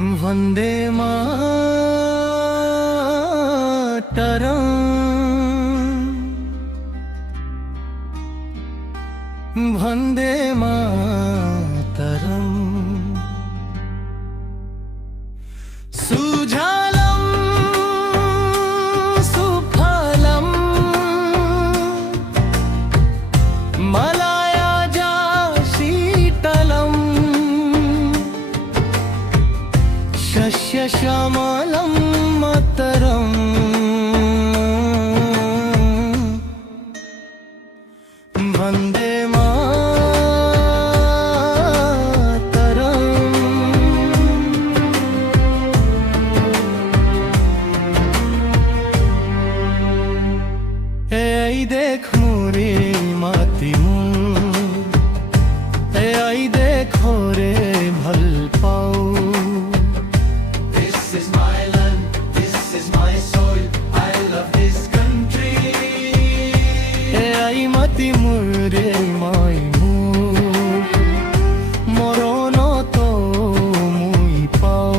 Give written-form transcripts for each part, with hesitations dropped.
वन्दे मातरम् वन्दे मातरम् सुजलं सुफलं मलयज शीतलं शस्यश्यामलं मातरम् वन्दे এই দেখ মোরে মাতিমু এই দেখো রে ভাল পাও This is my land, this is my soil, I love this country. এই মাতিমু রে মাইমু মরণ তো মুই পাও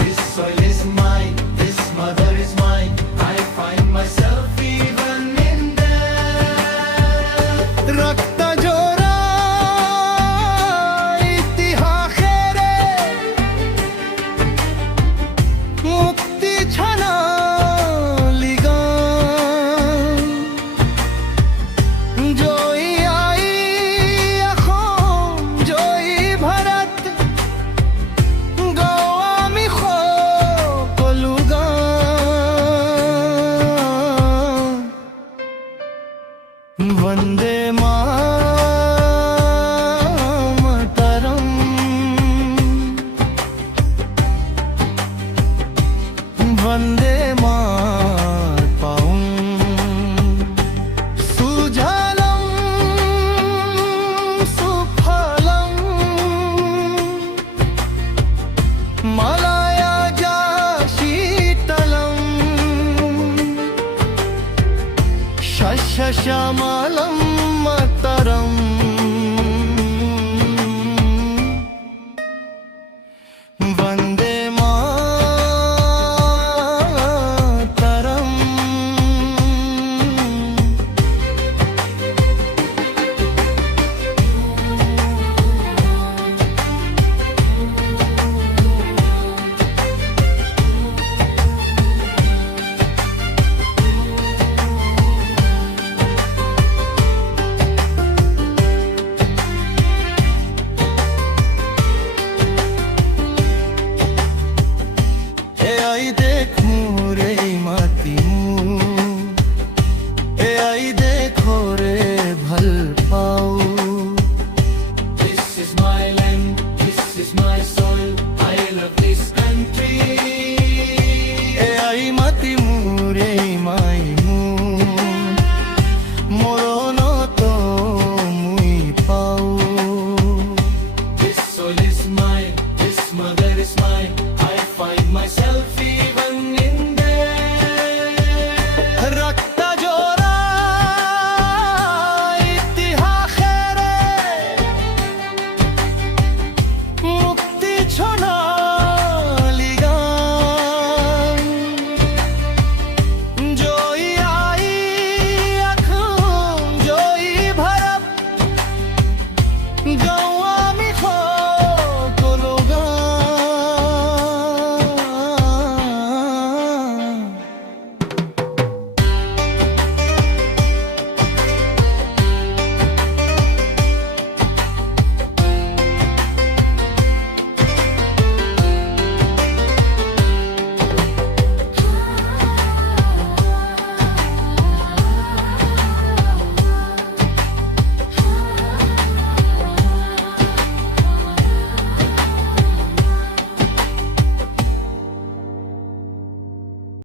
This soil is mine, this mother is mine, I find myself even in death. রক্ত জোড়া ইতিহাসেরে মুক্তি ছানা লিগান জয় আই এখন জয় ভারত গাও আমি সকলো গান वन्दे मातरम् वन्दे मातरम् सुजलं सुफलं मलयज शीतलं शस्यश्यामलं